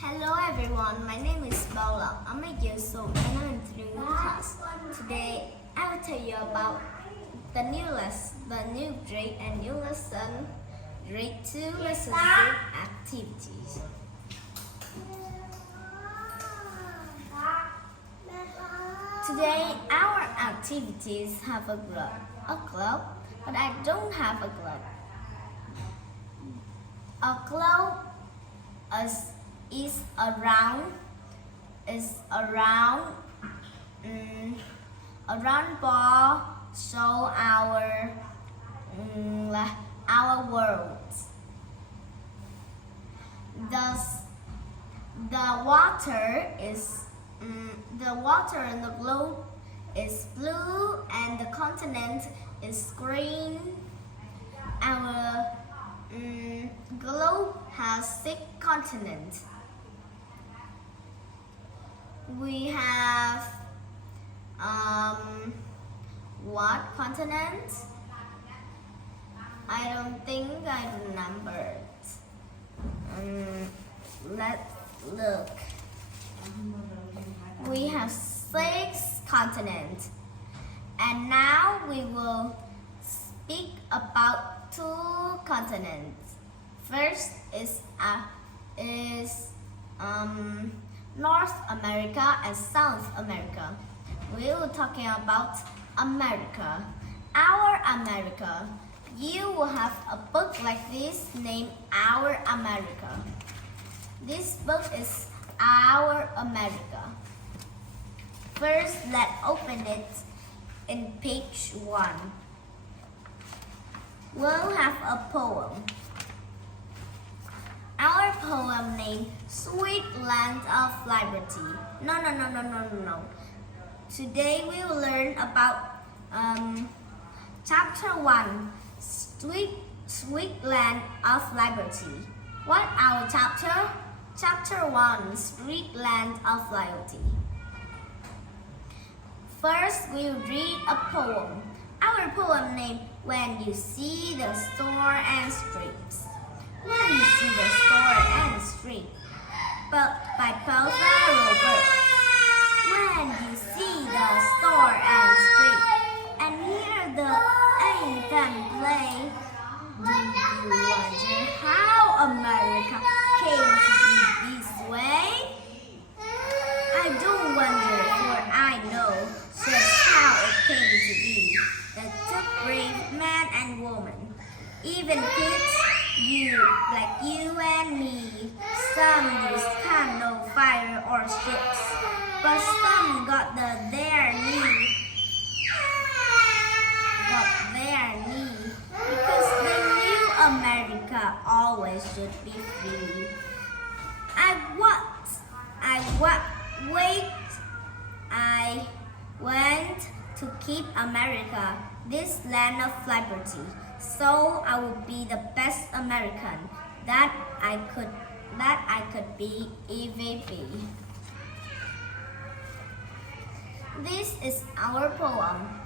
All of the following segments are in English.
Hello everyone, my name is Paula. I'm 8 years old and I'm in 3rd class. Today I will tell you about the new grade and new lesson, grade 2 lesson 6 activities. Today our activities have a glove, but I don't have a glove. A glove is a round ball show our worlds. The water in the globe is blue and the continent is green. Our globe has 6 continents. We have what continent? I don't think I remember it. Let's look. We have 6 continents, and now we will speak about 2 continents. First is North America and South America. We will talking about America. Our America. You will have a book like this named Our America. This book is Our America. First, let's open it in page 1. We'll have a poem. Our poem named Sweet Land of Liberty. No. Today we will learn about chapter 1, Sweet Land of Liberty. What our chapter? Chapter 1, Sweet Land of Liberty. First, we will read a poem. Our poem named When You See the Store and Streets. When you see the store and street, by Paul Robert. When you see the store and street, and hear the anthem play, do you wonder how America came to be this way? I don't wonder, for I know just how it came to be. That took brave man and woman, even kids. Like you and me, some used candle, fire or ships, but some got their knee because they knew America always should be free. I went to keep America, this land of liberty. So I would be the best American that I could be ever be. This is our poem.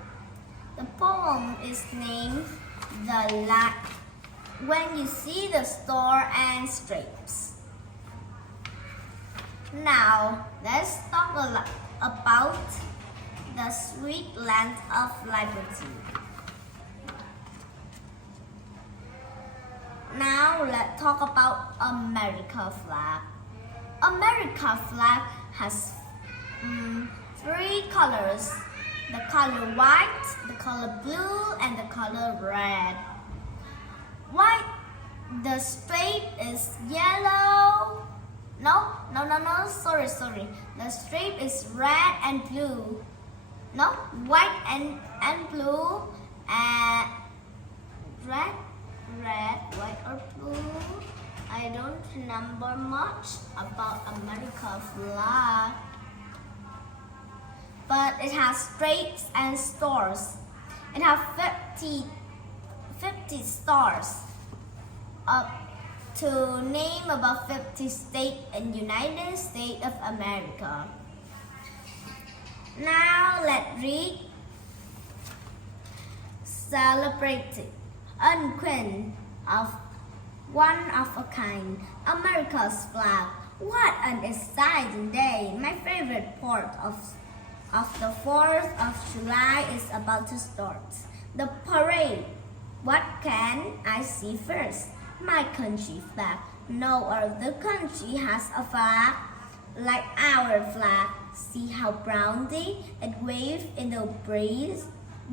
The poem is named When You See the Store and Stripes. Now let's talk about the sweet land of liberty. Now let's talk about America flag. America flag has 3 colors. The color white, the color blue, and the color red. White, the stripe is yellow. No, sorry. The stripe is red and blue. No, white and blue and red, white or blue. I don't remember much about America flag, but it has stripes and stars. It has 50 stars, up to name about 50 states in United States of America. Now let's read celebrated Queen of one of a kind, America's flag. What an exciting day! My favorite part of the 4th of July is about to start. The parade. What can I see first? My country flag. No other country has a flag like our flag. See how proudly it waves in the breeze.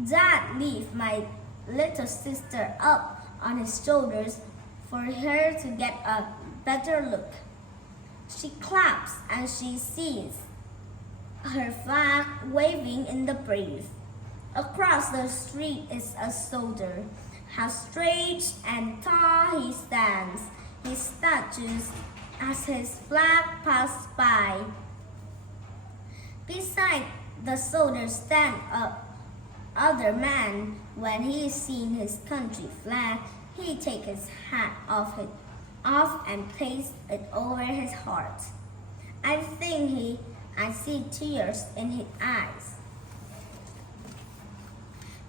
Dad lifts my little sister up on his shoulders for her to get a better look. She claps and she sees her flag waving in the breeze. Across the street is a soldier. How straight and tall he stands. He statues as his flag passes by. Beside the soldier stands other man. When he sees his country flag, he takes his hat off and places it over his heart. I see tears in his eyes.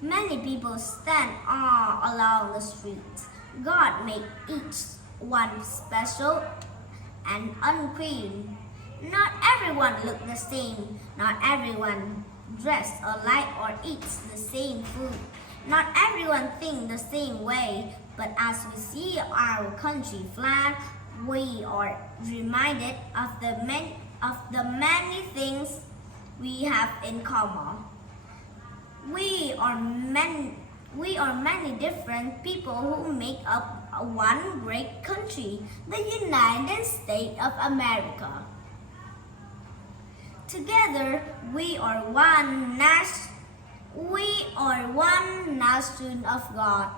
Many people stand all along the street. God made each one special and unique. Not everyone looks the same. Not everyone dresses alike or eats the same food. Not everyone thinks the same way. But as we see our country flag, we are reminded of the many things we have in common. We are many different people who make up one great country, the United States of America. Together, we are one nation of God.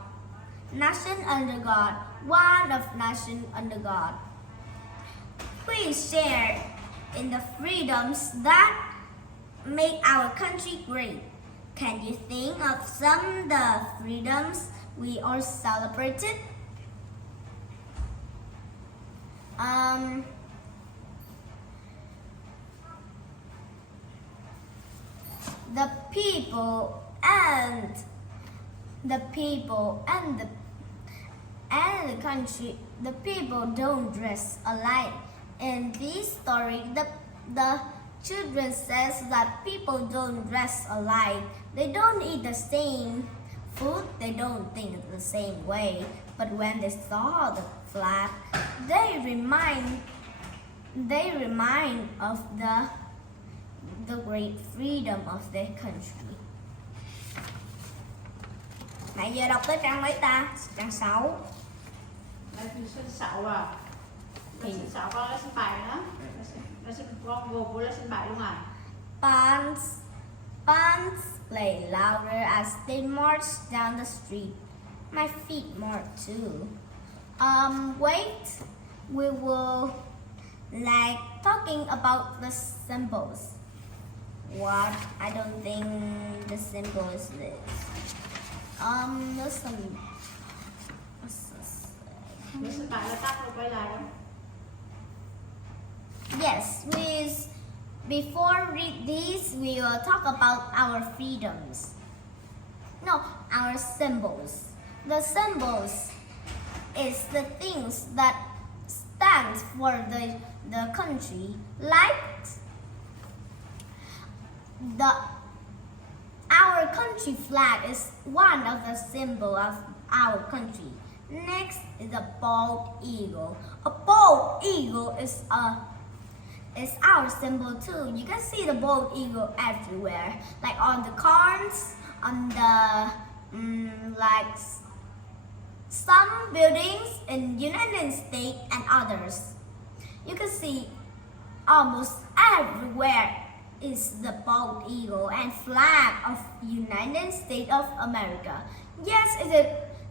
Nation under God, one of nation under God. We share in the freedoms that make our country great. Can you think of some of the freedoms we all celebrated? The people and the country, the people don't dress alike. In this story, the children says that people don't dress alike. They don't eat the same food. They don't think the same way. But when they saw the flag, they remind of the great freedom of their country. Nãy giờ đọc tới trang mấy ta? Trang 6. Lesson 6 à? Lesson 6 có lesson 7 nữa. Lesson gồm của lesson 7 luôn à? Bands play louder as they march down the street. My feet march too. Wait, we will like talking about the symbols. What? I don't think the symbol is this. There's some. Lesson 7 là tắt rồi quay lại đó. Yes, before read these, we will talk about our freedoms. No, our symbols. The symbols is the things that stands for the country. Like our country flag is one of the symbol of our country. Next is a bald eagle. A bald eagle is our symbol too. You can see the bald eagle everywhere, like on the cars, on the like some buildings in United States and others. You can see almost everywhere is the bald eagle and flag of United States of America. Yes,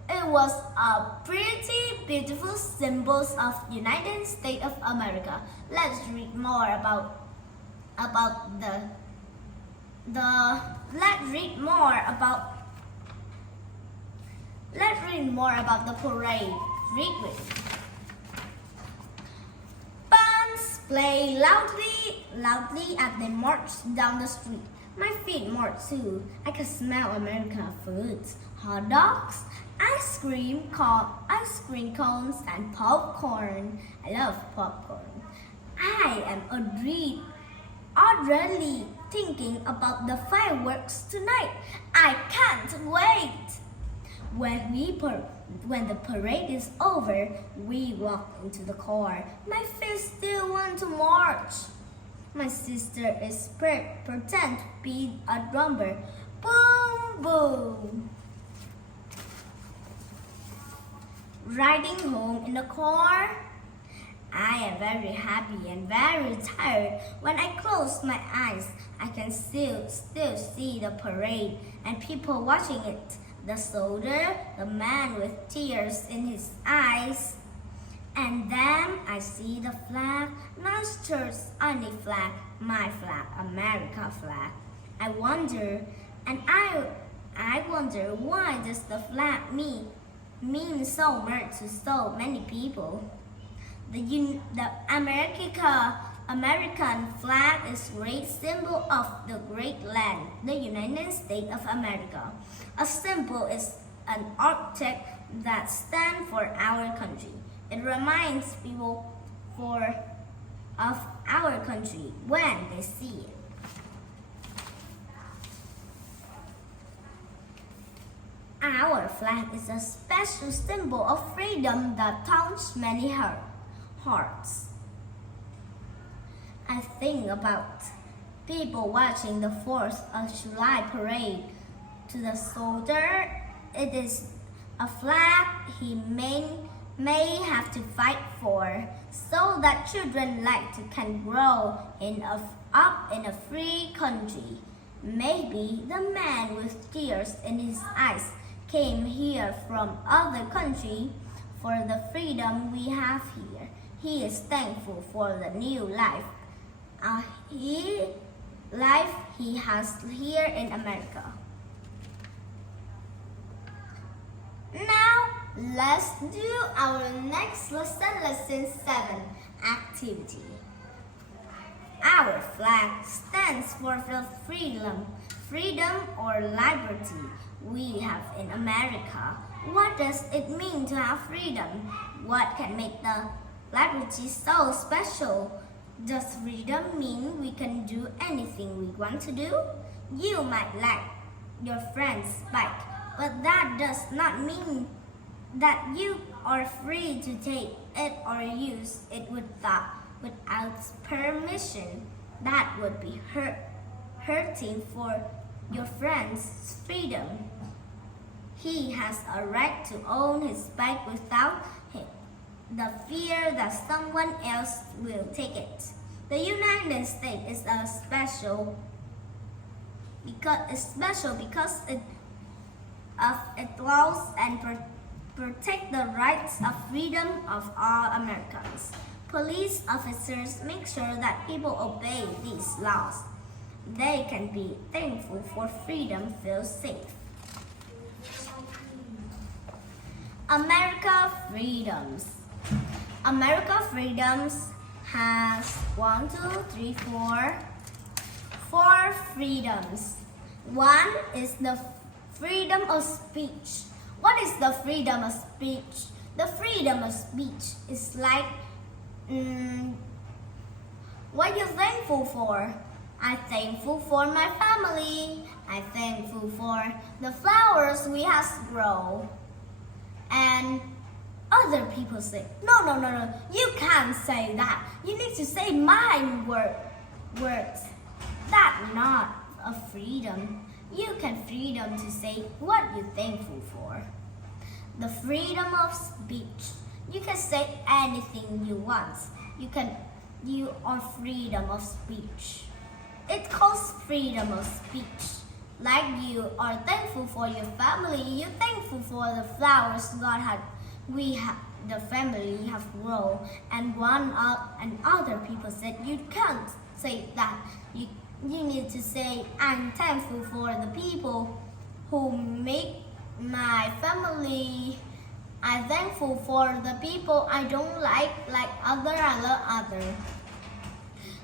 it was a pretty beautiful symbols of United States of America. Let's read more about the parade. Read with me. Bands play loudly as they march down the street. My feet march too. I can smell American foods. hot dogs, ice cream cones, and popcorn. I love popcorn. I am already thinking about the fireworks tonight. I can't wait. When the parade is over, we walk into the car. My feet still want to march. My sister is pretend to be a drummer. Boom, boom. Riding home in the car, I am very happy and very tired. When I close my eyes, I can still see the parade and people watching it. The soldier, the man with tears in his eyes. And then I see the flag, not just any flag, my flag, America flag. I wonder why does the flag mean so much to so many people? The American flag is a great symbol of the great land, the United States of America. A symbol is an object that stands for our country. It reminds people of our country when they see it. Our flag is a special symbol of freedom that touches many hearts. I think about people watching the 4th of July parade. To the soldier, it is a flag he may have to fight for, so that children can grow up in a free country. Maybe the man with tears in his eyes came here from other country for the freedom we have here. He is thankful for the new life he has here in America. Now, let's do our next lesson 7 activity. Our flag stands for the freedom or liberty we have in America. What does it mean to have freedom? What can make the liberty so special? Does freedom mean we can do anything we want to do? You might like your friend's bike, but that does not mean that you are free to take it or use it without permission. That would be hurting for your friend's freedom. He has a right to own his bike without the fear that someone else will take it. The United States is special because it allows and protect the rights of freedom of all Americans. Police officers make sure that people obey these laws. They can be thankful for freedom, feel safe. America freedoms. America freedoms has 4 freedoms. One is the freedom of speech. What is the freedom of speech? The freedom of speech is like, what are you thankful for? I'm thankful for my family. I'm thankful for the flowers we have grown. And other people say, no, you can't say that. You need to say my words. That's not a freedom. You can freedom to say what you're thankful for. The freedom of speech. You can say anything you want. You are freedom of speech. It calls freedom of speech. Like you are thankful for your family, you're thankful for the flowers the family have grown, and other people said you can't say that. You need to say I'm thankful for the people who make my family. I'm thankful for the people I don't like other.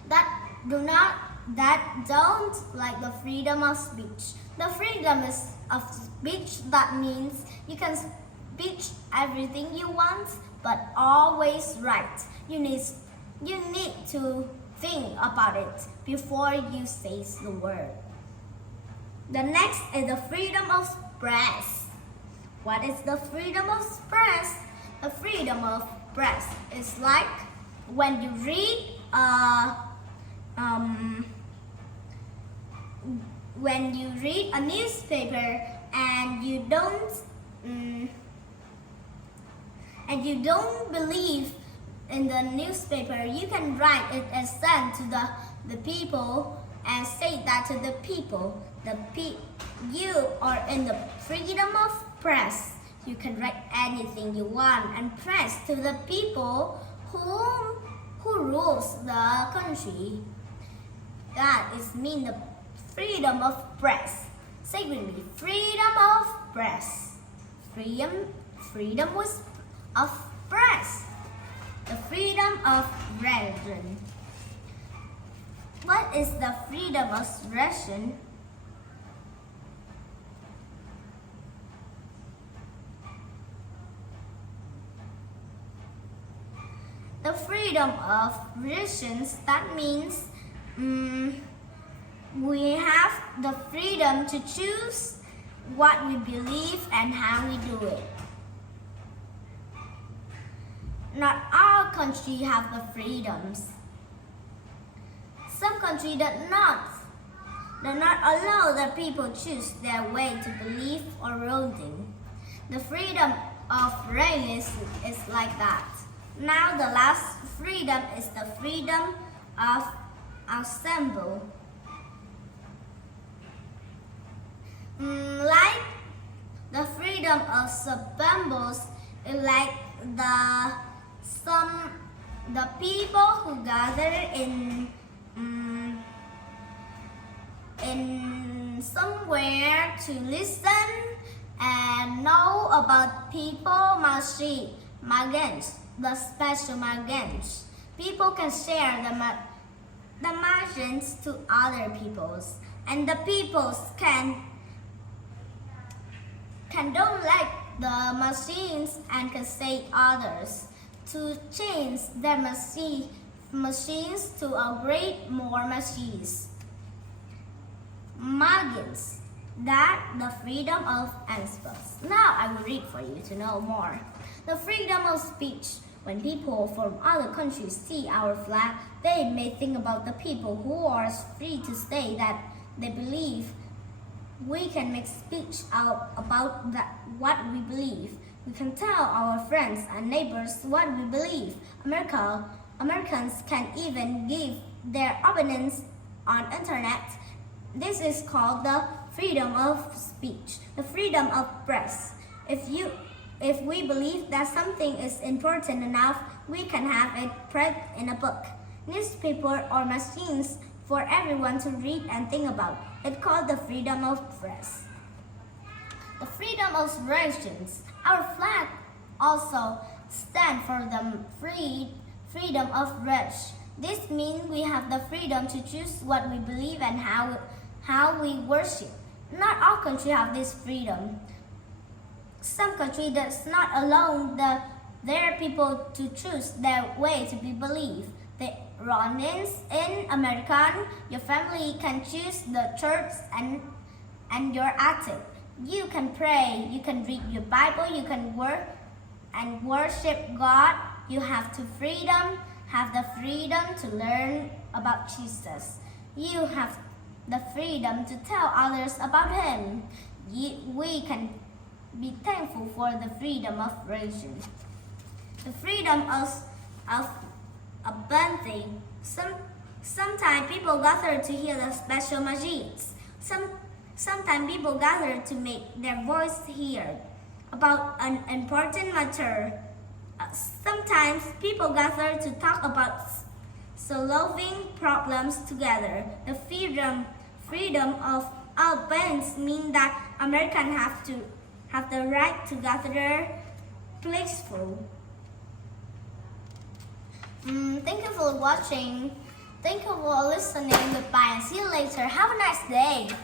That do not that don't like the freedom of speech. The freedom of speech that means you can speak everything you want, but always right. You need to think about it before you say the word. The next is the freedom of press. What is the freedom of press? The freedom of press is like when you read a newspaper and you don't believe in the newspaper, you can write it and send to the people and say that to the people. You are in the freedom of press. You can write anything you want and press to the people who rules the country. That is mean the freedom of press. Say with me, freedom of press. Freedom of press. The freedom of religion. What is the freedom of religion? The freedom of religions, that means we have the freedom to choose what we believe and how we do it. Not all countries have the freedoms. Some countries do not allow the people choose their way to believe or voting. The freedom of religion is like that. Now the last freedom is the freedom of assembly. Like the freedom of assemblies is like the people who gather in somewhere to listen and know about people migrants, the special migrants. People can share the migrants to other peoples, and the peoples can don't like the machines and can say others to change their machines to upgrade more machines. Migrants, that the freedom of answers. Now I will read for you to know more. The freedom of speech. When people from other countries see our flag, they may think about the people who are free to say that they believe. We can make speech out about what we believe. We can tell our friends and neighbors what we believe. Americans can even give their opinions on internet. This is called the freedom of speech, the freedom of press. If we believe that something is important enough, we can have it printed in a book, newspaper, or machines for everyone to read and think about. It's called the freedom of press. The freedom of religions. Our flag also stands for the freedom of religion. This means we have the freedom to choose what we believe and how we worship. Not all countries have this freedom. Some countries does not allow their people to choose their way to be believed. The Romans in America, your family can choose the church and your ethic. You can pray, you can read your Bible, you can work and worship God. You have the freedom to learn about Jesus. You have the freedom to tell others about Him. We can be thankful for the freedom of religion. The freedom of abundance. Sometimes people gather to hear the special messages. Sometimes people gather to make their voice heard about an important matter. Sometimes people gather to talk about solving problems together. The freedom of abundance means that Americans have the right to gather peaceful. Thank you for watching Thank you for listening. Goodbye and see you later. Have a nice day.